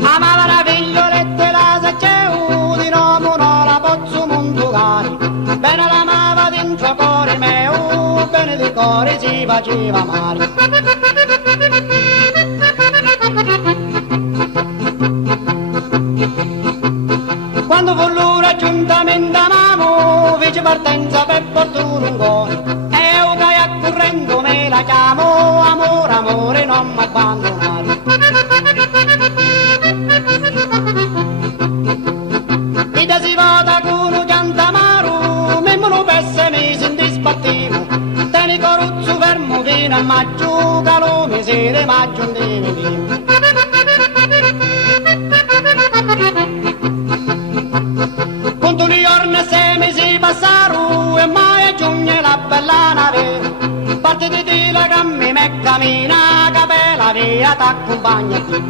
Amava figliolette la saceu, di nome no la pozzo montugare, bene l'amava dentro cuore meu, bene di cuore si faceva male. Quando fu l'ora giuntamente amavo, fece partenza per portare un cuore, e io che accorrendo me la chiamo, amore, amore, non mi abbandonare. Ida si vota con un pianto amaro, memmo lo pesse mi senti spartivo, teni coruzzo fermo fino a maggio, che lo mese maggio non deve vivo. Conto di giorni se mesi passarono e mai a giugno la bella nave, parte di telegrammi me cammina, capella via t'accompagna a te.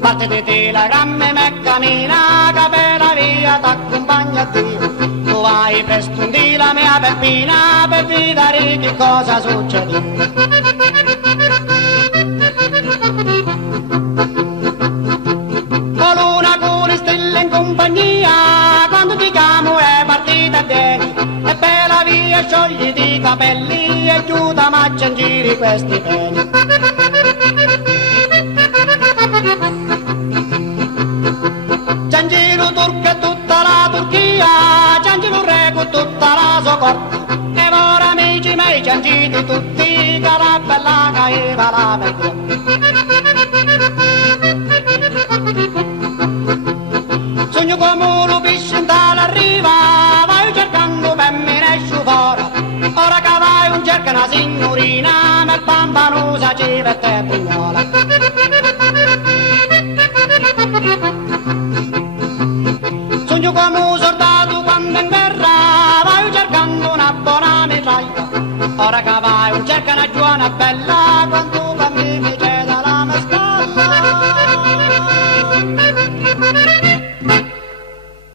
Parte di telegrammi me cammina, capella via t'accompagna a te. Tu vai presto un dì la mia peppina per vedere che cosa succede. Quando ti chiamo è partita e vieni, e per la via sciogliti i capelli e aiutami a ciangire questi peni. Ciangiro turco e tutta la Turchia, ciangiro re con tutta la sua corte, e ora amici miei ciangiti tutti, che la bella caeva la perché. Sogno come lo pesce in tale riva, vai cercando per me ne esce fuori. Ora che vai un cerca una signorina, ma il bambano sa ci vette pugnola. Sogno come un soldato quando in guerra, vai cercando una buona mitragliata. Ora che vai un cerca una giovane bella, quando